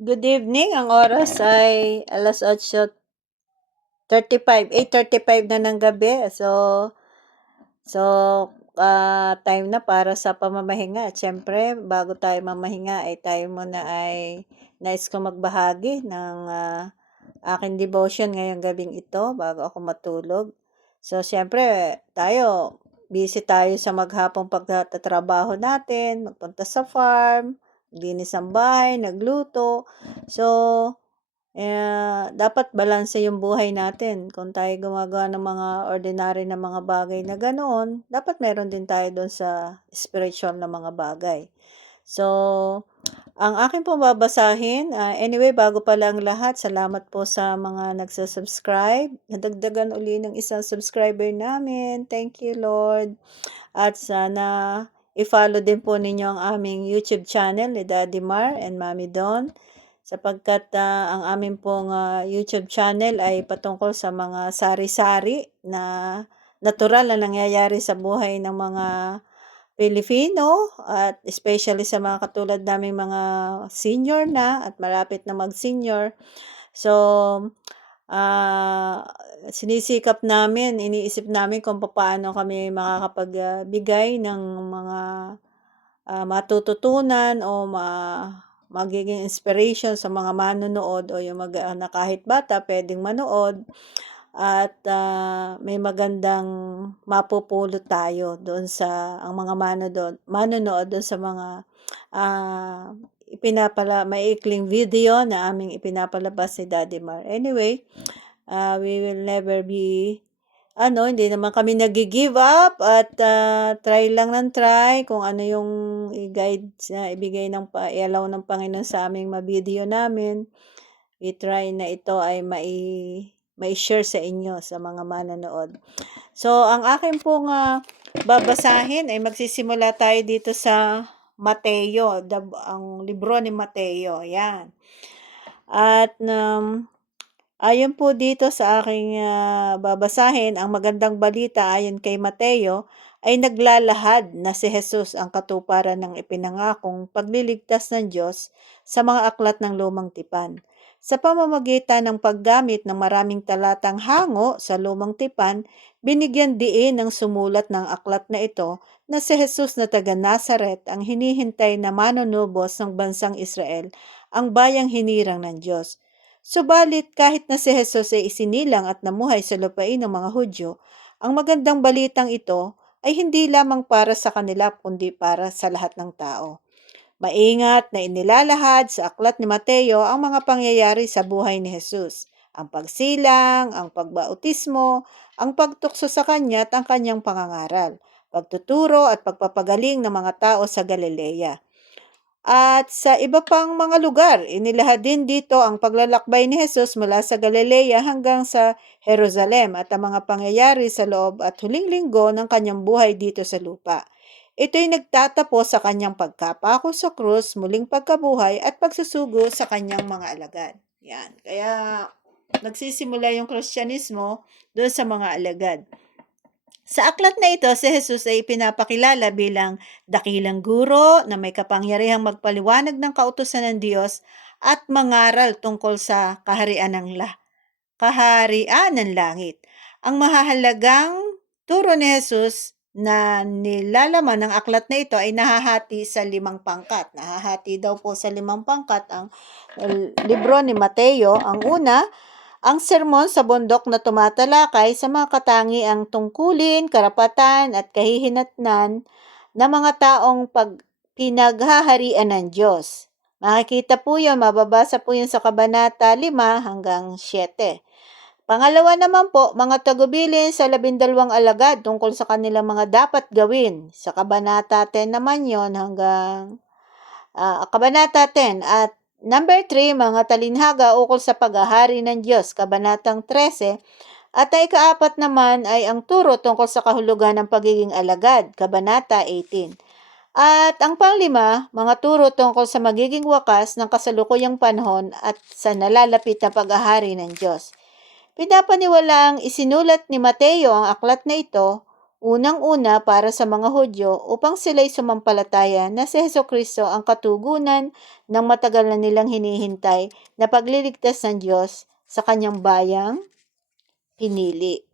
Good evening, ang oras ay 8:35 na ng gabi. So, time na para sa pamamahinga. At syempre, bago tayo mamahinga ay tayo muna ay nais ko magbahagi ng aking devotion ngayong gabing ito bago ako matulog. So, syempre, busy tayo sa maghapong pagtatrabaho natin, magpunta sa farm, linis ang bahay, nagluto. So, dapat balanse yung buhay natin. Kung tayo gumagawa ng mga ordinary na mga bagay na ganoon, dapat meron din tayo doon sa spiritual na mga bagay. So, ang akin pong babasahin, anyway, bago pa lang lahat, salamat po sa mga nagsasubscribe. Nadagdagan uli ng isang subscriber namin. Thank you, Lord. At sana i-follow din po ninyo ang aming YouTube channel ni Daddy Mar and Mami Don, sapagkat ang amin pong YouTube channel ay patungkol sa mga sari-sari na natural na nangyayari sa buhay ng mga Pilipino, at especially sa mga katulad naming mga senior na at malapit na mag-senior. So, sinisikap namin, iniisip namin kung paano kami makakapagbigay ng mga matututunan o magiging inspiration sa mga manonood o yung na kahit bata pwedeng manood, at may magandang mapupulot tayo doon sa ang mga manonood doon sa mga maiikling video na aming ipinapalabas ni Daddy Mar. Anyway, we will never be hindi naman kami nagi-give up, at try lang ng try kung ano yung i-guide ibigay i-allow ng Panginoon sa aming ma-video namin. We try na ito ay mai-share sa inyo, sa mga manonood. So, ang akin pong babasahin ay magsisimula tayo dito sa Mateo, ang libro ni Mateo. Yan. At ayon po dito sa aking babasahin, ang magandang balita ayon kay Mateo ay naglalahad na si Jesus ang katuparan ng ipinangakong pagliligtas ng Diyos sa mga aklat ng lumang tipan. Sa pamamagitan ng paggamit ng maraming talatang hango sa lumang tipan, binigyan diin ng sumulat ng aklat na ito na si Jesus na taga Nazaret ang hinihintay na manunubos ng bansang Israel, ang bayang hinirang ng Diyos. Subalit kahit na si Jesus ay isinilang at namuhay sa lupain ng mga Hudyo, ang magandang balitang ito ay hindi lamang para sa kanila kundi para sa lahat ng tao. Maingat na inilalahad sa aklat ni Mateo ang mga pangyayari sa buhay ni Jesus, ang pagsilang, ang pagbautismo, ang pagtukso sa kanya at ang kanyang pangangaral, pagtuturo at pagpapagaling ng mga tao sa Galilea. At sa iba pang mga lugar, inilahad din dito ang paglalakbay ni Jesus mula sa Galilea hanggang sa Jerusalem at ang mga pangyayari sa loob at huling linggo ng kanyang buhay dito sa lupa. Ito'y nagtatapos sa kanyang pagkapako sa krus, muling pagkabuhay at pagsusugo sa kanyang mga alagad. Yan. Kaya nagsisimula yung Kristyanismo doon sa mga alagad. Sa aklat na ito, si Jesus ay pinapakilala bilang dakilang guro na may kapangyarihang magpaliwanag ng kautusan ng Diyos at mangaral tungkol sa kaharian ng langit. Ang mahahalagang turo ni Jesus na nilalaman ng aklat na ito ay nahahati sa 5 pangkat. Nahahati daw po sa 5 pangkat ang libro ni Mateo. Ang una, ang sermon sa bundok na tumatalakay sa mga katangiang tungkulin, karapatan at kahihinatnan ng mga taong pinaghaharian ng Diyos. Makikita po yun, mababasa po yun sa Kabanata 5 hanggang 7. Pangalawa naman po, mga tagubilin sa 12 alagad tungkol sa kanilang mga dapat gawin. Sa Kabanata 10 naman yon hanggang Kabanata 10. At number 3, mga talinhaga ukol sa paghahari ng Diyos. Kabanatang 13. At ang ika-4 naman ay ang turo tungkol sa kahulugan ng pagiging alagad. Kabanata 18. At ang panglima, mga turo tungkol sa magiging wakas ng kasalukuyang panahon at sa nalalapit na paghahari ng Diyos. Pinapaniwalaang isinulat ni Mateo ang aklat na ito Unang-una para sa mga Hudyo upang sila'y sumampalataya na si Hesukristo ang katugunan ng matagal na nilang hinihintay na pagliligtas ng Diyos sa kanyang bayang pinili.